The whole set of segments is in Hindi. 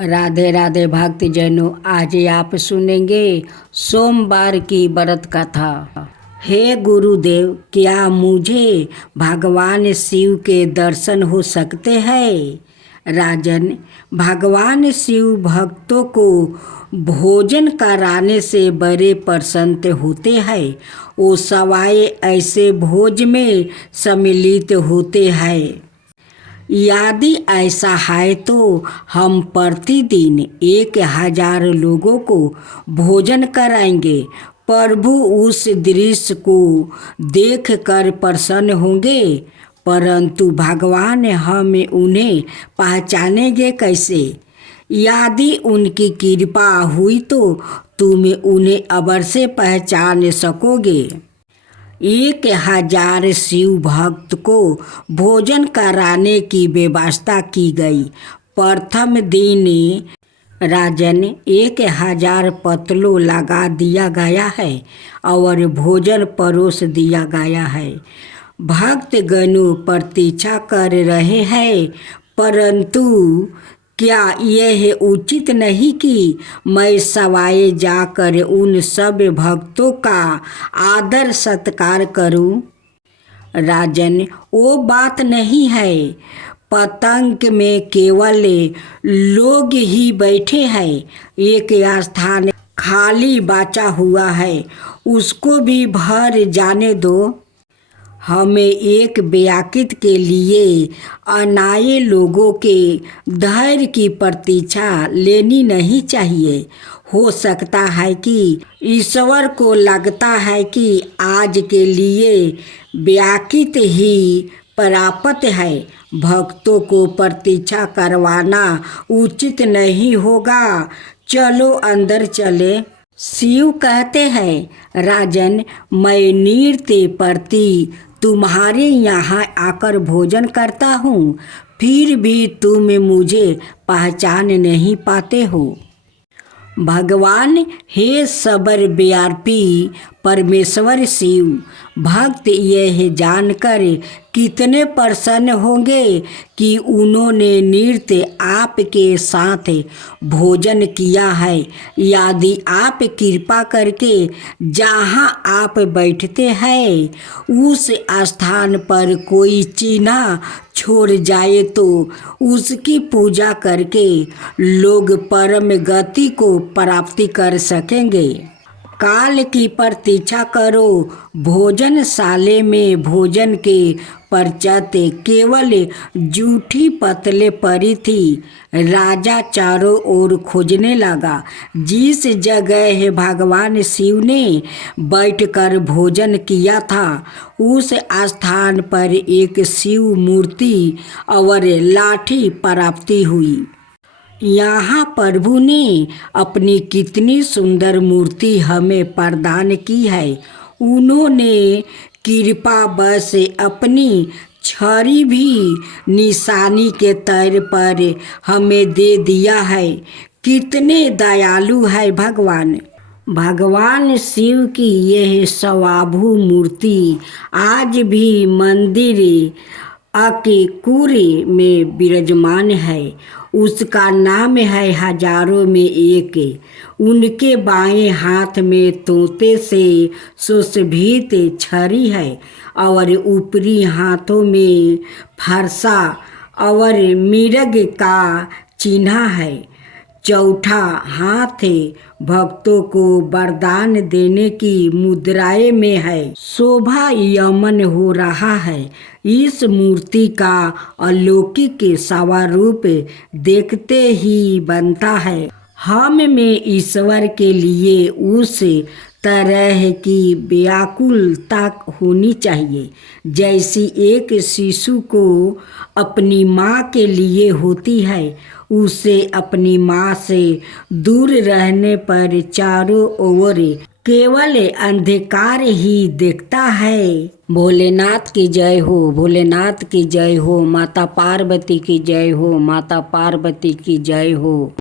राधे राधे भक्तजनों, आज आप सुनेंगे सोमवार की व्रत कथा। हे गुरुदेव, क्या मुझे भगवान शिव के दर्शन हो सकते हैं? राजन, भगवान शिव भक्तों को भोजन कराने से बड़े प्रसन्न होते हैं। वो सवाए ऐसे भोज में सम्मिलित होते हैं। यदि ऐसा है तो हम प्रतिदिन 1000 लोगों को भोजन कराएंगे। प्रभु उस दृश्य को देखकर प्रसन्न होंगे, परंतु भगवान हमें उन्हें पहचानेंगे कैसे? यदि उनकी कृपा हुई तो तुम उन्हें अवश्य पहचान सकोगे। 1000 शिव भक्त को भोजन कराने की व्यवस्था की गई। प्रथम दिन राजन 1000 पतलों लगा दिया गया है और भोजन परोस दिया गया है। भक्तगणों प्रतीक्षा कर रहे हैं, परंतु क्या यह उचित नहीं कि मैं सवाए जाकर उन सब भक्तों का आदर सत्कार करूं? राजन, वो बात नहीं है। पतंग में केवल लोग ही बैठे हैं। एक स्थान खाली बचा हुआ है, उसको भी भर जाने दो। हमें एक व्याकुत के लिए अनाए लोगों के धैर्य की प्रतीक्षा लेनी नहीं चाहिए। हो सकता है कि ईश्वर को लगता है कि आज के लिए व्याकुत ही प्राप्त है। भक्तों को प्रतीक्षा करवाना उचित नहीं होगा। चलो अंदर चले। शिव कहते हैं, राजन, मैं नृत्य प्रति तुम्हारे यहाँ आकर भोजन करता हूँ, फिर भी तुम मुझे पहचान नहीं पाते हो। भगवान, हे सबर व्यापी परमेश्वर शिव, भक्त यह जानकर कितने प्रसन्न होंगे कि उन्होंने नृत्य आपके साथ भोजन किया है। यदि आप कृपा करके जहाँ आप बैठते हैं उस स्थान पर कोई चिन्ह छोड़ जाए तो उसकी पूजा करके लोग परम गति को प्राप्ति कर सकेंगे। काल की प्रतीक्षा करो। भोजनशाले में भोजन के पश्चात केवल जूठी पतले पड़ी थी। राजा चारों ओर खोजने लगा। जिस जगह भगवान शिव ने बैठकर भोजन किया था उस स्थान पर एक शिव मूर्ति और लाठी प्राप्ति हुई। यहाँ प्रभु ने अपनी कितनी सुंदर मूर्ति हमें प्रदान की है। उन्होंने कृपा बस अपनी छड़ी भी निशानी के तौर पर हमें दे दिया है। कितने दयालु है भगवान। भगवान शिव की यह स्वाभु मूर्ति आज भी मंदिर अकेकुरे में विराजमान है। उसका नाम है हजारों में एक। उनके बाएं हाथ में तोते से सुशोभित छड़ी है और ऊपरी हाथों में फरसा और मिर्ग का चिन्ह है। चौथा हाथ भक्तों को वरदान देने की मुद्राएं में है। शोभा यमन हो रहा है। इस मूर्ति का अलौकिक स्वरूप देखते ही बनता है हम में ईश्वर के लिए उस तरह की व्याकुलता होनी चाहिए जैसी एक शिशु को अपनी माँ के लिए होती है। उसे अपनी माँ से दूर रहने पर चारों ओर केवल अंधकार ही दिखता है। भोलेनाथ की जय हो, भोलेनाथ की जय हो, माता पार्वती की जय हो, माता पार्वती की जय हो।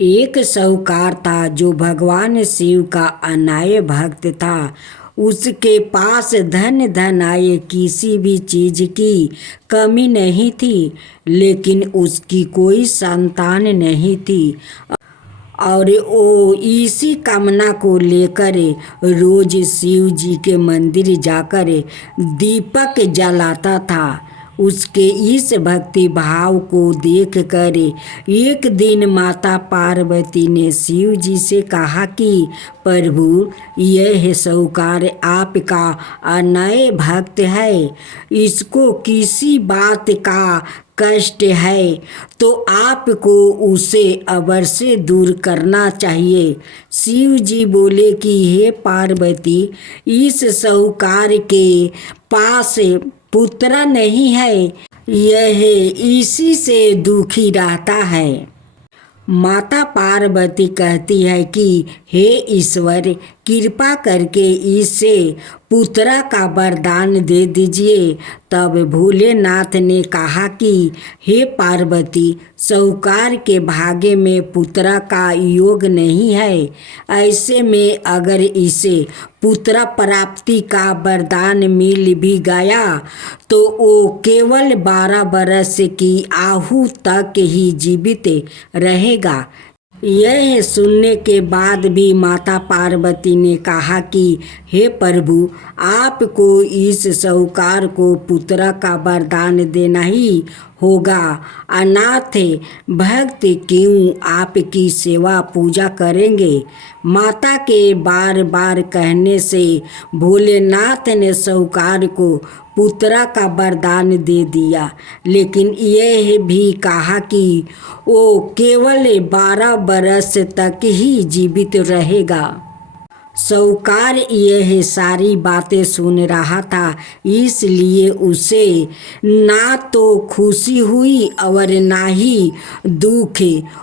एक साहूकार था जो भगवान शिव का अनाय भक्त था। उसके पास धन धन आए, किसी भी चीज की कमी नहीं थी, लेकिन उसकी कोई संतान नहीं थी। और वो इसी कामना को लेकर रोज शिव जी के मंदिर जाकर दीपक जलाता था। उसके इस भक्ति भाव को देखकर एक दिन माता पार्वती ने शिव जी से कहा कि प्रभु, यह साहूकार आपका अनय भक्त है, इसको किसी बात का कष्ट है तो आपको उसे अवश्य दूर करना चाहिए। शिव जी बोले कि हे पार्वती, इस साहूकार के पास पुत्र नहीं है, यह इसी से दुखी रहता है। माता पार्वती कहती है कि हे ईश्वर, कृपा करके इसे पुत्र का वरदान दे दीजिए। तब भोलेनाथ ने कहा कि हे पार्वती, साहूकार के भाग्य में पुत्र का योग नहीं है। ऐसे में अगर इसे पुत्र प्राप्ति का वरदान मिल भी गया तो वो केवल 12 बरस की आयु तक ही जीवित रहेगा। यह सुनने के बाद भी माता पार्वती ने कहा कि हे प्रभु, आपको इस साहूकार को पुत्र का वरदान देना ही होगा। अनाथ भक्त क्यों आपकी सेवा पूजा करेंगे। माता के बार बार कहने से भोलेनाथ ने साहूकार को पुत्र का वरदान दे दिया, लेकिन यह भी कहा कि वो केवल 12 बरस तक ही जीवित रहेगा। साहूकार यह सारी बातें सुन रहा था, इसलिए उसे ना तो खुशी हुई और ना ही दुख।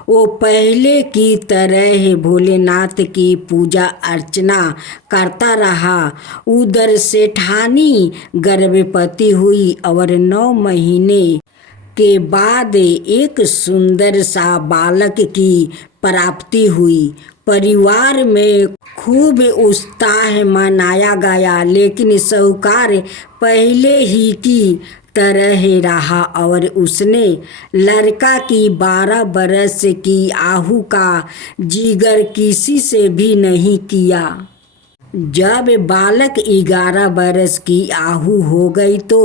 वो पहले की तरह भोलेनाथ की पूजा अर्चना करता रहा। उधर सेठानी गर्भवती हुई और 9 महीने के बाद एक सुंदर सा बालक की प्राप्ति हुई। परिवार में खूब उत्साह मनाया गया, लेकिन साहूकार पहले ही की तरह रहा और उसने लड़का की 12 बरस की आयु का जिक्र किसी से भी नहीं किया। जब बालक 11 बरस की आयु हो गई तो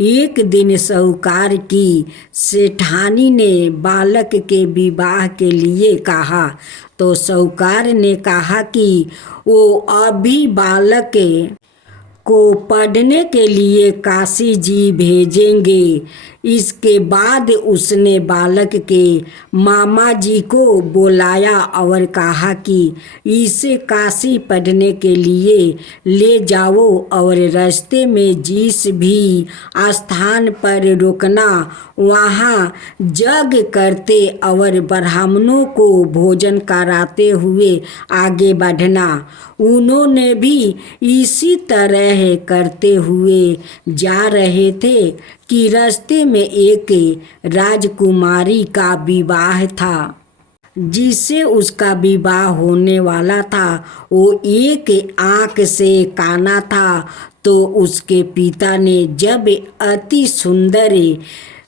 एक दिन साहूकार की सेठानी ने बालक के विवाह के लिए कहा। तो साहूकार ने कहा कि वो अभी बालक को पढ़ने के लिए काशी जी भेजेंगे। इसके बाद उसने बालक के मामा जी को बुलाया और कहा कि इसे काशी पढ़ने के लिए ले जाओ और रास्ते में जिस भी स्थान पर रुकना, वहाँ यज्ञ करते और ब्राह्मणों को भोजन कराते हुए आगे बढ़ना। उन्होंने भी इसी तरह करते हुए जा रहे थे कि रास्ते में एक राजकुमारी का विवाह था। जिससे उसका विवाह होने वाला था वो एक आँख से काना था। तो उसके पिता ने जब अति सुंदर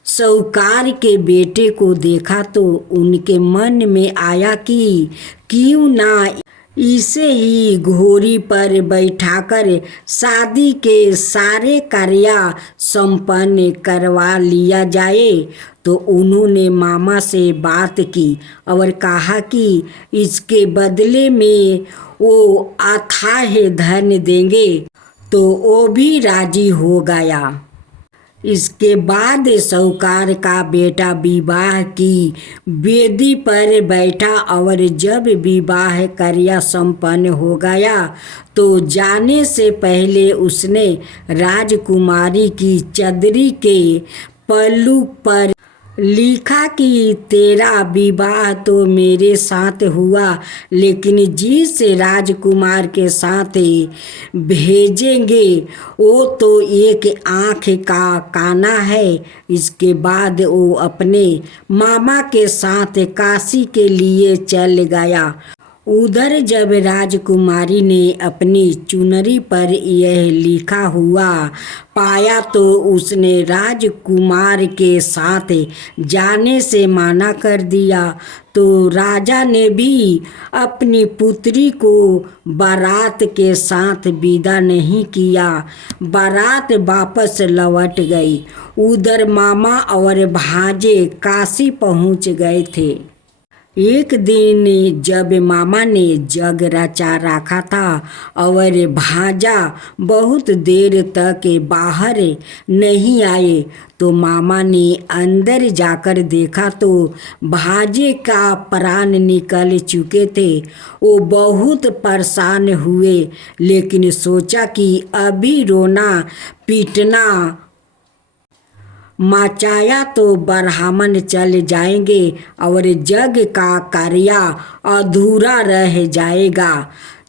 साहूकार के बेटे को देखा तो उनके मन में आया कि क्यों ना इसे ही घोड़ी पर बैठाकर शादी के सारे कार्य संपन्न करवा लिया जाए। तो उन्होंने मामा से बात की और कहा कि इसके बदले में वो अथाह धन देंगे। तो वो भी राजी हो गया। इसके बाद साहूकार का बेटा विवाह की वेदी पर बैठा और जब विवाह कार्य संपन्न हो गया तो जाने से पहले उसने राजकुमारी की चदरी के पल्लू पर लिखा कि तेरा विवाह तो मेरे साथ हुआ, लेकिन जिस राजकुमार के साथ भेजेंगे वो तो एक आँख का काना है। इसके बाद वो अपने मामा के साथ काशी के लिए चल गया। उधर जब राजकुमारी ने अपनी चुनरी पर यह लिखा हुआ पाया तो उसने राजकुमार के साथ जाने से मना कर दिया। तो राजा ने भी अपनी पुत्री को बारात के साथ विदा नहीं किया। बारात वापस लौट गई। उधर मामा और भांजे काशी पहुंच गए थे। एक दिन जब मामा ने जग रचा रखा था और भांजा बहुत देर तक बाहर नहीं आए तो मामा ने अंदर जाकर देखा तो भांजे का प्राण निकल चुके थे। वो बहुत परेशान हुए, लेकिन सोचा कि अभी रोना पीटना मचाया तो ब्राह्मण चल जाएंगे और जग का कार्य अधूरा रह जाएगा।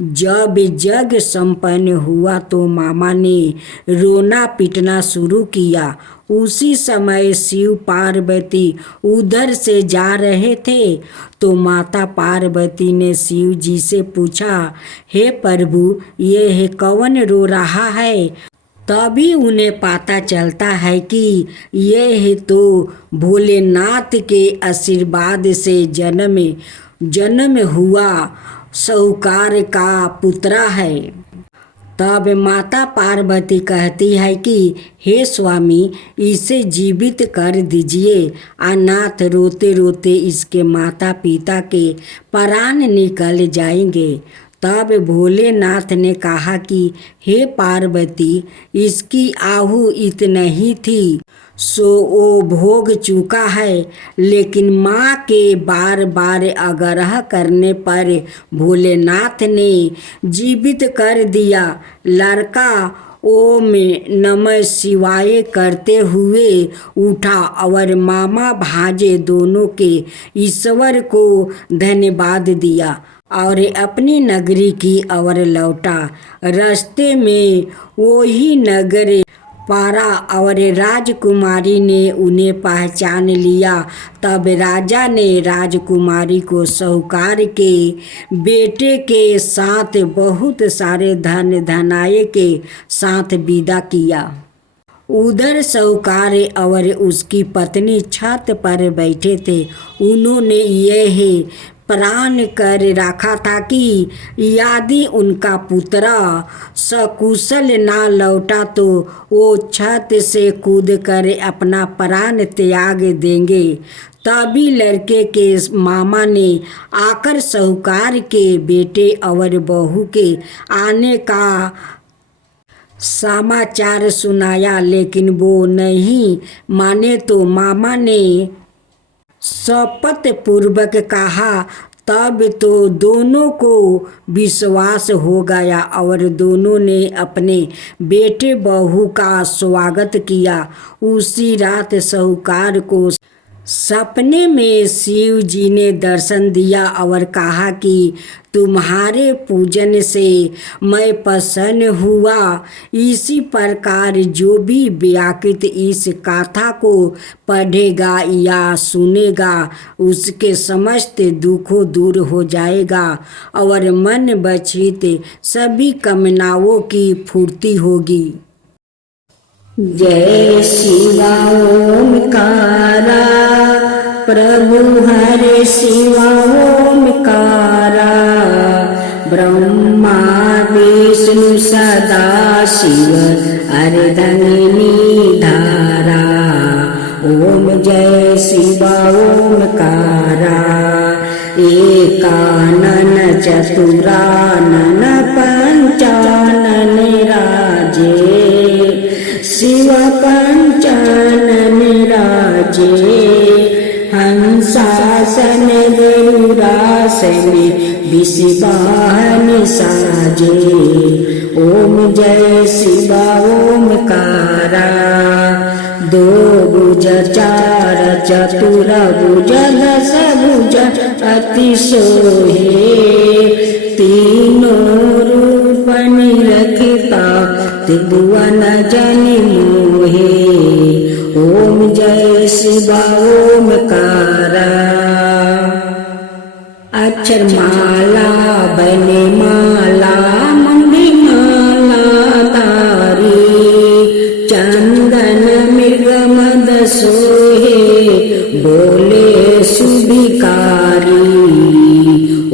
जब जग संपन्न हुआ तो मामा ने रोना पीटना शुरू किया। उसी समय शिव पार्वती उधर से जा रहे थे तो माता पार्वती ने शिव जी से पूछा, हे प्रभु, ये कौन रो रहा है? तभी उन्हें पता चलता है कि यह तो भोलेनाथ के आशीर्वाद से जन्म हुआ साहूकार का पुत्रा है। तब माता पार्वती कहती है कि हे स्वामी, इसे जीवित कर दीजिए। अनाथ रोते रोते इसके माता पिता के प्राण निकल जाएंगे। तब भोलेनाथ ने कहा कि हे पार्वती, इसकी आहु इतना ही थी सो वो भोग चुका है। लेकिन माँ के बार बार आग्रह करने पर भोलेनाथ ने जीवित कर दिया। लड़का ओम नमः शिवाय करते हुए उठा और मामा भांजे दोनों के ईश्वर को धन्यवाद दिया और अपनी नगरी की ओर लौटा। रास्ते में वही नगर पारा और राजकुमारी ने उन्हें पहचान लिया। तब राजा ने राजकुमारी को साहूकार के बेटे के साथ बहुत सारे धन धनाये के साथ विदा किया। उधर साहूकार और उसकी पत्नी छत पर बैठे थे। उन्होंने यह प्रण कर रखा था कि यदि उनका पुत्र सकुशल ना लौटा तो वो छत से कूदकर अपना प्राण त्याग देंगे। तभी लड़के के मामा ने आकर साहूकार के बेटे और बहू के आने का समाचार सुनाया, लेकिन वो नहीं माने तो मामा ने शपथ पूर्वक कहा। तब तो दोनों को विश्वास हो गया और दोनों ने अपने बेटे बहू का स्वागत किया। उसी रात साहूकार को सपने में शिव जी ने दर्शन दिया और कहा कि तुम्हारे पूजन से मैं प्रसन्न हुआ। इसी प्रकार जो भी व्याकृत इस कथा को पढ़ेगा या सुनेगा उसके समस्त दुखों दूर हो जाएगा और मन बचित सभी कामनाओं की पूर्ति होगी। जय शिवा ओमकारा, प्रभु हरे शिवा ओमकारा। ब्रह्मा विष्णु सदा शिव अर्धंगिनी धारा। ओम जय शिवा ओमकारा। एकानन चतुरानन पंचानन राजे। शिव पंचानन राजे। हंसासन गरुड़ासन विषवाहन साजे। ओम जय शिवा ओमकारा। दो भुज चार चतुर भुज दस भुज अति सोहे। तीनों रूप निरखता त्रिभुवन जन मोहे। ओम जय शिवा ओमकारा। अक्षर माला बने माला मंगी माला तारी चंदन मृग मद सोहे बोले सुभिकारी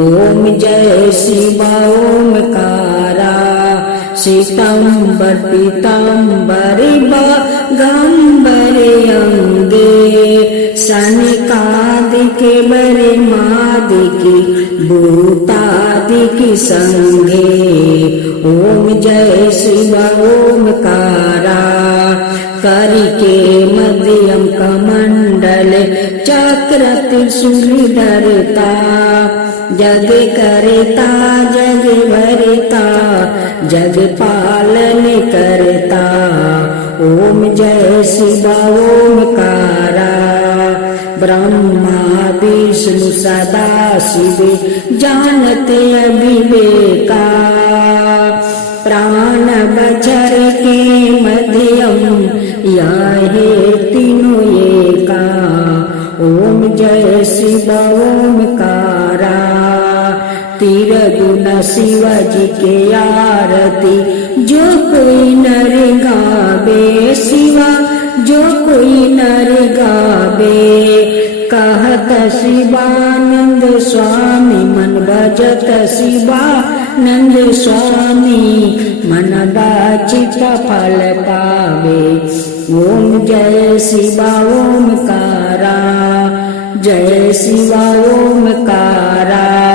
ओम जय शिवा ओमकारा श्वेतांबर पीतांबर गंबरे अंगे सनिकादिके बरे मादिकी भूतादिकी संगे ओम जय शिवा ओमकारा करिके मध्यम कमंडल चक्र त्रिशूल धरता जग करता जग भरता जग पालन करता ओम जय शिवा ओमकारा ब्रह्मा विष्णु सदा शिव जानते अविवेका प्राण बचर के मध्यम याहे तीनों एका ओम जय शिवा ओमकारा तीर गुण शिवाजी के आरती जो कोई नर गावे शिवा जो कोई नर गावे कहत शिवानंद स्वामी मन भजत शिवानंद स्वामी मन बाचित फल पावे ओम जय शिवा ओमकारा जय शिवा ओमकारा।